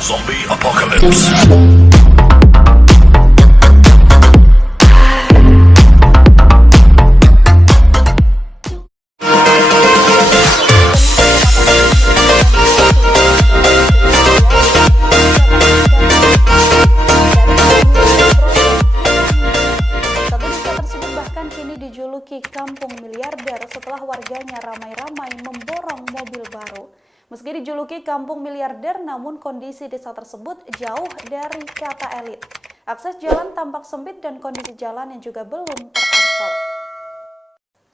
Zombie Apocalypse. Dijuluki kampung miliarder setelah warganya ramai-ramai memborong mobil baru. Meski dijuluki kampung miliarder, namun kondisi desa tersebut jauh dari kata elit. Akses jalan tampak sempit dan kondisi jalan yang juga belum teraspal.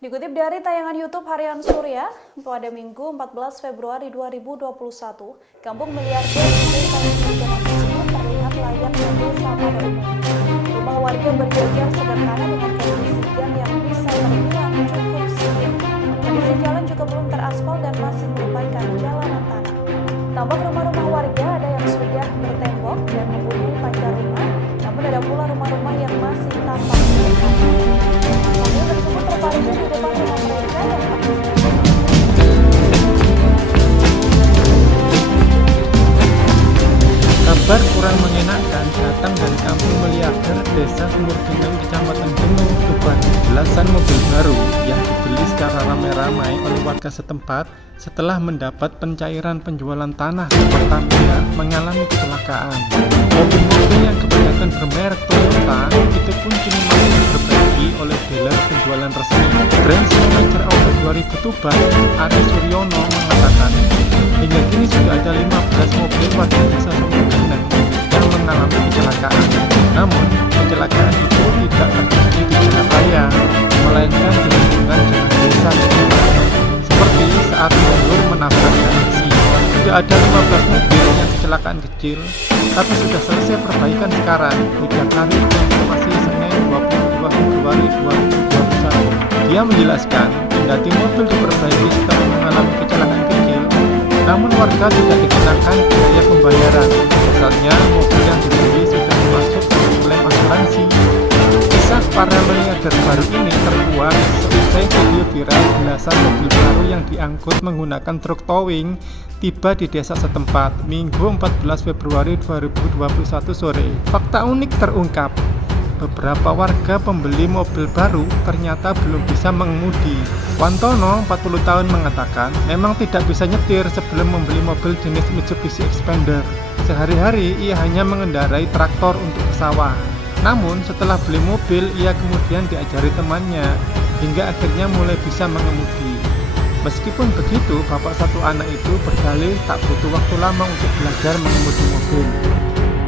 Dikutip dari tayangan YouTube Harian Surya, pada Minggu 14 Februari 2021, kampung miliarder di desa Cijantung tersebut terlihat layak dan desa pada umumnya. Rumah warga berjajar sederhana dengan kondisi gang yang bisa terbilang cukup sempit. Kondisi jalan juga belum teraspal dan masih merupakan jalanan tanah. Tampak rumah-rumah warga ada yang sudah bertembok dan mempunyai pagar rumah, namun ada pula rumah-rumah yang masih tampak sederhana. Mobil tersebut terparkir di depan rumah mereka dan kabar kurang mengenakan datang dari kampung miliarder desa Sumurgeneng, Kecamatan Genung, Tuban. Belasan mobil baru yang dibeli secara ramai-ramai oleh warga setempat setelah mendapat pencairan penjualan tanah ke Pertamina mengalami kecelakaan. Mobil-mobil yang kebanyakan bermerek Toyota itu pun kini masih diperbaiki oleh dealer penjualan resmi. Brand Manager Auto 2000 Tuban, Ari Suryono mengatakan, hingga kini sudah ada 15 mobil warga desa Sumurgeneng yang mengalami kecelakaan. Namun, kecelakaan itu tidak terjadi di jalan raya, melainkan di lingkungan jalan desa seperti saat jalur menabrak galaksi. Sudah ada 15 mobil yang kecelakaan kecil, tapi sudah selesai perbaikan sekarang. Ujar Ari informasi Senin 22 Februari 2021. Dia menjelaskan, kendati mobil diperbaiki setelah mengalami kecelakaan kecil, namun warga tidak dikenakan biaya pembayaran. Misalnya, mobil yang dibeli sudah masuk dalam klaim asuransi. Kisah para miliarder baru ini terkuak seusai video viral belasan mobil baru yang diangkut menggunakan truk towing tiba di desa setempat Minggu 14 Februari 2021 sore. Fakta unik terungkap. Beberapa warga pembeli mobil baru ternyata belum bisa mengemudi. Wantono, 40 tahun, mengatakan memang tidak bisa nyetir sebelum membeli mobil jenis Mitsubishi Xpander. Sehari-hari ia hanya mengendarai traktor untuk ke sawah. Namun setelah beli mobil, ia kemudian diajari temannya hingga akhirnya mulai bisa mengemudi. Meskipun begitu, bapak satu anak itu berdalih tak butuh waktu lama untuk belajar mengemudi mobil.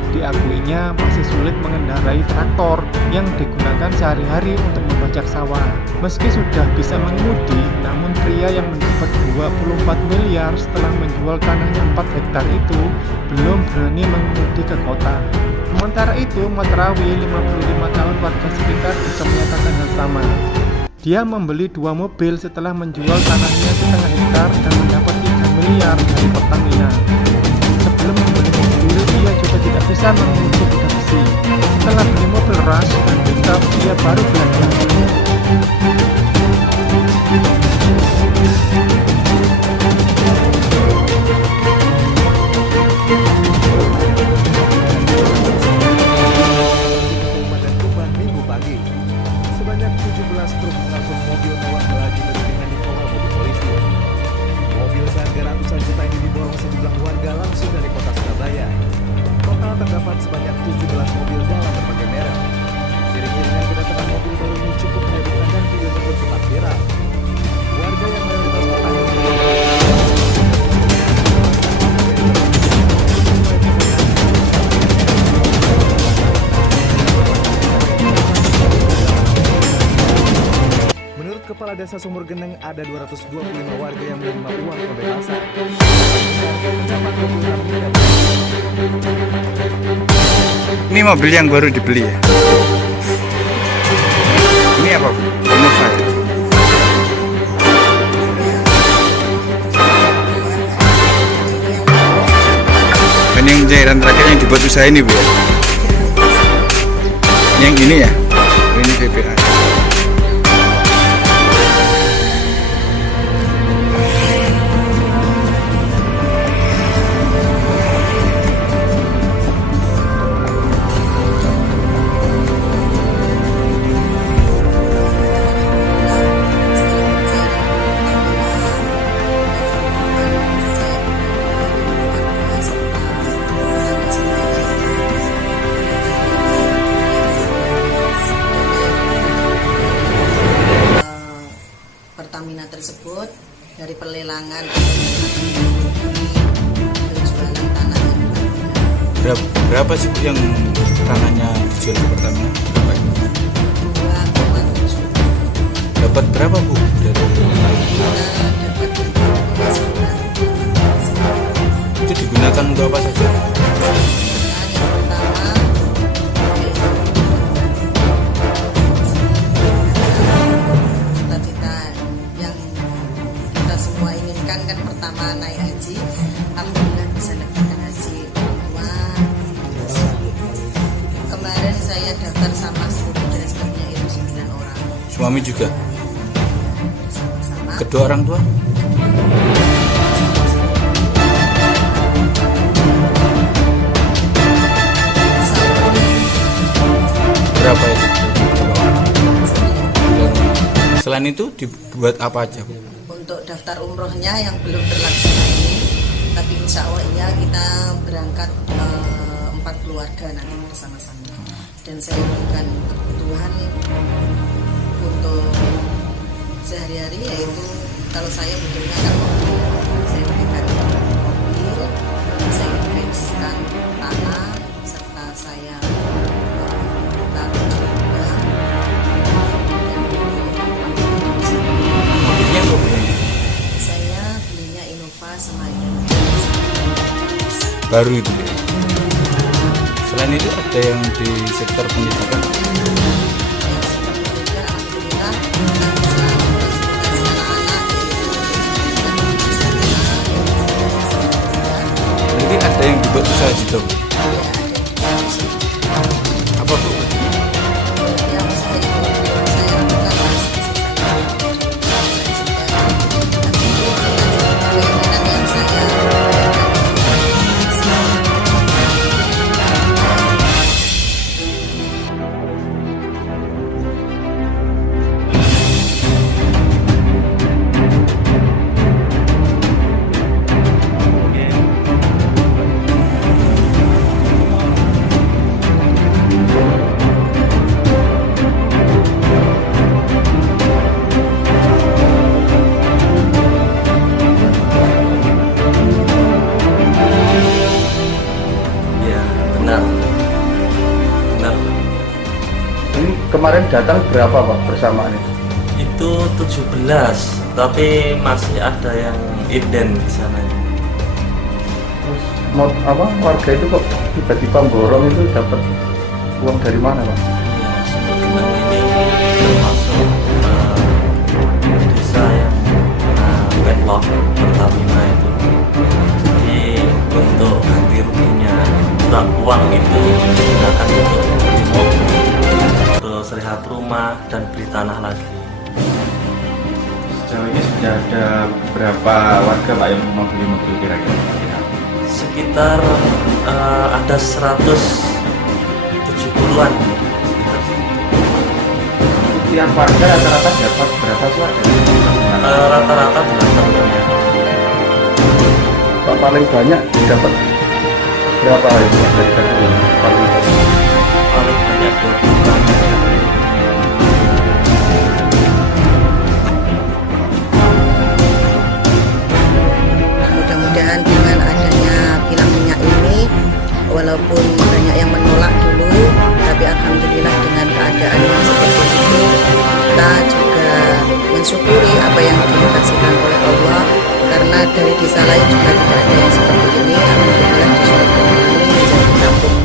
Diakuinya masih sulit mengendarai traktor yang digunakan sehari-hari untuk membajak sawah. Meski sudah bisa mengemudi, namun pria yang mendapat 24 miliar setelah menjual tanahnya 4 hektar itu belum berani mengemudi ke kota. Sementara itu, Matrawi, 55 tahun, warga sekitar bisa menyatakan hal sama. Dia membeli 2 mobil setelah menjual tanahnya setengah hektar dan mendapat 3 miliar dari Pertamina. Sebelum membeli mobil, ia juga tidak bisa mengemudi kuda besi. Setelah beli mobil Rush dan pickup, ia baru belajar. Sebanyak 17 truk pengangkut mobil mewah melaju dengan dikawal mobil polisi. Mobil seharga ratusan juta ini diborong sejumlah warga langsung dari kota Surabaya. Total terdapat sebanyak 17 mobil dalam berbagai merek. Ciri-cirinya kedatangan mobil baru ini cukup mengejutkan dan videonya pun sempat viral. Warga yang mayoritas bertanya Kepala Desa Sumurgeneng ada 225 warga yang menerima uang pembebasan. Ini mobil yang baru dibeli ya? Ini apa? Innova ya? Dan yang cairan terakhir yang dibuat usaha ini Bu ya? Yang ini ya? Ini BPA. dari pelelangan penjualan tanah yang Berapa sih Bu, yang tanahnya dijual ke Pertamina? Berapa itu? 2,7. Dapat berapa Bu dari Kita dapat 14 itu digunakan untuk apa saja? Nah, yang pertama cita-cita yang kita semua inginkan kan, pertama naik haji, alhamdulillah bisa naikkan haji orang tua. Kemarin saya daftar sama seluruh dan sebagainya itu 9 orang Suami juga? sama-sama. Kedua orang tua? Berapa itu? Berapa orang? Selain itu dibuat apa aja Bu? Untuk daftar umrohnya yang belum terlaksana ini, tapi insya Allah iya kita berangkat 4 keluarga nanti bersama-sama. Dan saya berikan kebutuhan untuk sehari-hari, yaitu kalau saya butuhnya kan mobil, saya berikan mobil, saya investkan tanah, serta saya taruh di bank. Mobilnya apa Bu? Saya belinya Innova Smile Baru itu ya? Selain itu ada yang di sektor pendidikan? yang sudah bekerja, alhamdulillah kita bisa memfasilitasi anak-anak Nanti ada yang dibuat usaha juga Bu? Apa Bu? yang saya lakukan masih yang saya Ya, benar. Benar. Ini kemarin datang berapa Pak bersamaan itu? Itu 17, tapi masih ada yang inden di sana. Terus warga itu kok tiba-tiba borong itu dapat uang dari mana Pak? Ya, Sumur Geneng ini termasuk desa yang backlog Pertamina itu. Jadi untuk ganti ruginya, uang itu digunakan untuk beli mobil, terus rehab rumah dan beli tanah lagi. Sejauh ini sudah ada berapa warga Pak yang membeli mobil kira-kira? Sekitar ada 170-an. Sekitar segitu. Tiap warga rata-rata dapat berapa sih Pak? Rata-rata 8 miliar. Pak paling banyak dapat berapa itu Pak, dari kartu paling banyak? Paling banyak 20-an. mudah-mudahan dengan adanya kilang minyak ini, walaupun banyak yang menolak dulu, tapi alhamdulillah dengan keadaan yang seperti itu, kita juga mensyukuri apa yang dikasihkan oleh Allah, karena dari desa lain juga tidak ada yang seperti ini. Alhamdulillah di Surabaya ini menjadi kampung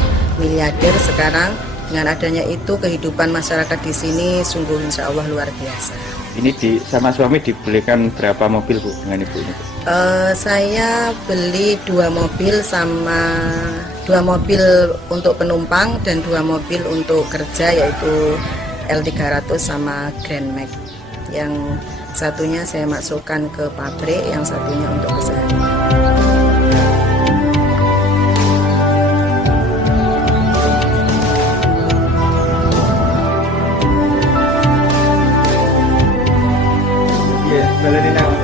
miliarder sekarang. Dengan adanya itu, kehidupan masyarakat di sini sungguh insya Allah luar biasa. Ini sama suami dibelikan berapa mobil Bu dengan Ibu ini? Saya beli 2 mobil sama 2 mobil untuk penumpang dan 2 mobil untuk kerja, yaitu L300 sama Grand Max. Yang satunya saya masukkan ke pabrik, yang satunya untuk kesehatan. Iya, balenin aku.